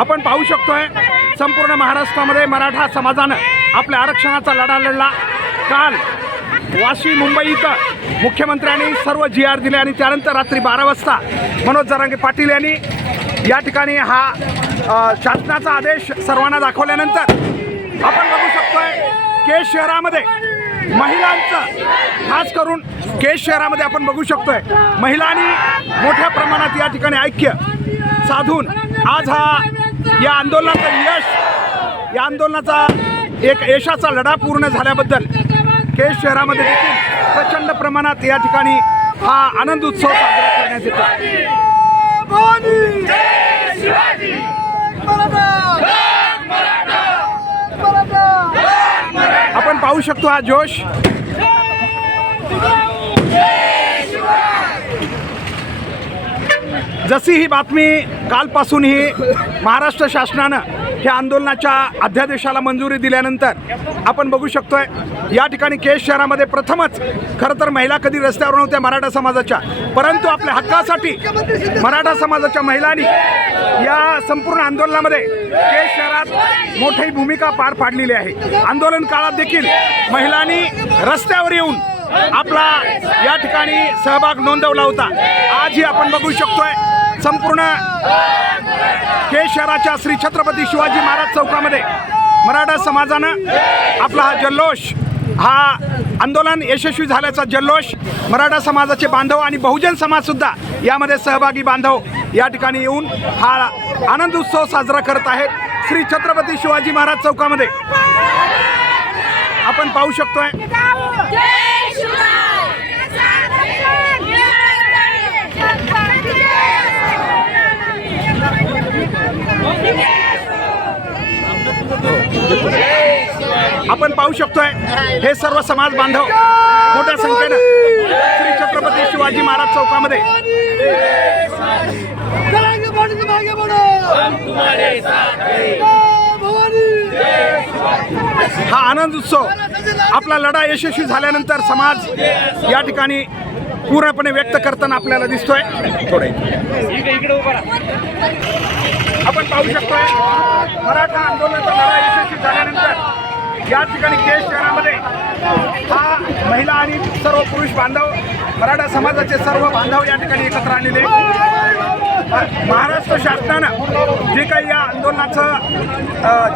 आपण पाहू शकतोय संपूर्ण महाराष्ट्रामध्ये मराठा समाजानं आपल्या आरक्षणाचा लढा लढला। काल वाशी मुंबई इथं मुख्यमंत्र्यांनी सर्व GR दिले आणि त्यानंतर रात्री 12 वाजता मनोज जरांगे पाटील यांनी या ठिकाणी हा शासनाचा आदेश सर्वांना दाखवल्यानंतर आपण बघू शकतोय केज शहरामध्ये महिलांचं, खास करून केज शहरामध्ये आपण बघू शकतोय महिलांनी मोठ्या प्रमाणात या ठिकाणी ऐक्य साधून आज या आंदोलनाचं यश, या आंदोलनाचा एक यशाचा लढा पूर्ण झाल्याबद्दल केज शहरामध्ये देखील प्रचंड प्रमाणात या ठिकाणी हा आनंद उत्सव साजरा करण्यात येतो। आपण पाहू शकतो हा जोश। जशी ही बातमी कालपासून ही महाराष्ट्र शासनानं ह्या आंदोलनाच्या अध्यादेशाला मंजुरी दिल्यानंतर आपण बघू शकतोय या ठिकाणी केज शहरामध्ये प्रथमच खरं तर महिला कधी रस्त्यावर नव्हत्या मराठा समाजाच्या, परंतु आपल्या हक्कासाठी मराठा समाजाच्या महिलांनी या संपूर्ण आंदोलनामध्ये केज शहरात मोठी भूमिका पार पाडलेली आहे। आंदोलन काळात देखील महिलांनी रस्त्यावर येऊन आपला या ठिकाणी सहभाग नोंदवला होता। आजही आपण बघू शकतोय संपूर्ण केज शहराच्या श्री छत्रपती शिवाजी महाराज चौकामध्ये मराठा समाजानं आपला हा जल्लोष, हा आंदोलन यशस्वी झाल्याचा जल्लोष मराठा समाजाचे बांधव आणि बहुजन समाजसुद्धा यामध्ये सहभागी बांधव या ठिकाणी येऊन हा आनंद उत्सव साजरा करत आहेत। श्री छत्रपती शिवाजी महाराज चौकामध्ये आपण पाहू शकतोय आपण पाहू शकतोय हे सर्व समाज बांधव मोठ्या संख्येनं श्री छत्रपती शिवाजी महाराज चौकामध्ये हा आनंद उत्सव, आपला लढा यशस्वी झाल्यानंतर समाज या ठिकाणी पूर्णपणे व्यक्त करताना आपल्याला दिसतोय। आपण पाहू शकतोय मराठा आंदोलनाचा लढा यशस्वी झाल्यानंतर या ठिकाणी केज शहरामध्ये हा महिला आणि सर्व पुरुष बांधव, मराठा समाजाचे सर्व बांधव या ठिकाणी एकत्र आलेले। महाराष्ट्र शासनानं जे काही या आंदोलनाचं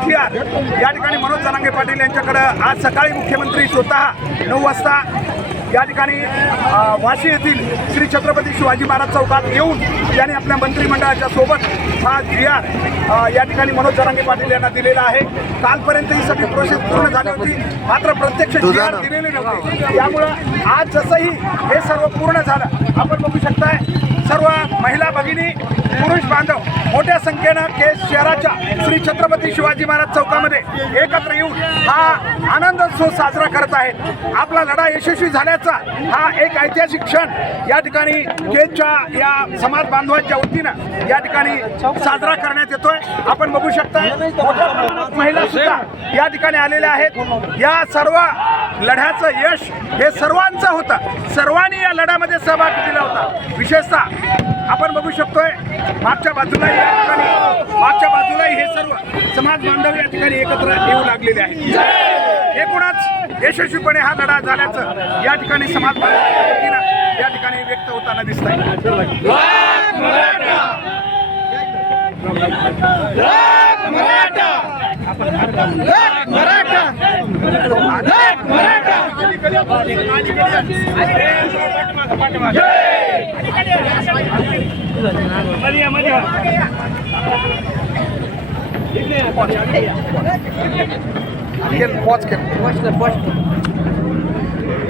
GR या ठिकाणी मनोज जरांगे पाटील यांच्याकडं आज सकाळी मुख्यमंत्री स्वतः 9 वाजता या ठिकाणी वाशी येथील श्री छत्रपती शिवाजी महाराज चौकात येऊन त्यांनी आपल्या मंत्रिमंडळाच्या सोबत हा GR या ठिकाणी मनोज जरांगे पाटील यांना दिलेला आहे। कालपर्यंत ही सगळी प्रोसेस पूर्ण झाली होती, मात्र प्रत्यक्ष GR दिलेले नव्हते। त्यामुळं आज जसंही हे सर्व पूर्ण झालं, आपण बघू शकताय सर्व महिला भगिनी, पुरुष बांधव मोठ्या संख्येनं केज शहराच्या श्री छत्रपती शिवाजी महाराज चौकामध्ये एकत्र येऊन हा आनंदोत्सव साजरा करत आहेत। आपला लढा यशस्वी झाल्याचा हा एक ऐतिहासिक क्षण या ठिकाणी केजच्या या समाज बांधवांच्या वतीनं या ठिकाणी साजरा करण्यात येतोय। आपण बघू शकता मोठ्या प्रमाणात महिला सुद्धा या ठिकाणी आलेल्या आहेत। या सर्व लढ्याचं यश हे सर्वांचं होतं, सर्वांनी या लढ्यामध्ये सहभाग दिला होता। विशेषतः आपण बघू शकतोय मागच्या बाजूलाही या ठिकाणी, मागच्या बाजूलाही हे सर्व समाज बांधव या ठिकाणी एकत्र येऊ लागलेले आहेत। एकूणच यशस्वीपणे हा लढा झाल्याचं या ठिकाणी समाज बांधवांच्या वतीनं या ठिकाणी व्यक्त होताना दिसत आहे। पॉज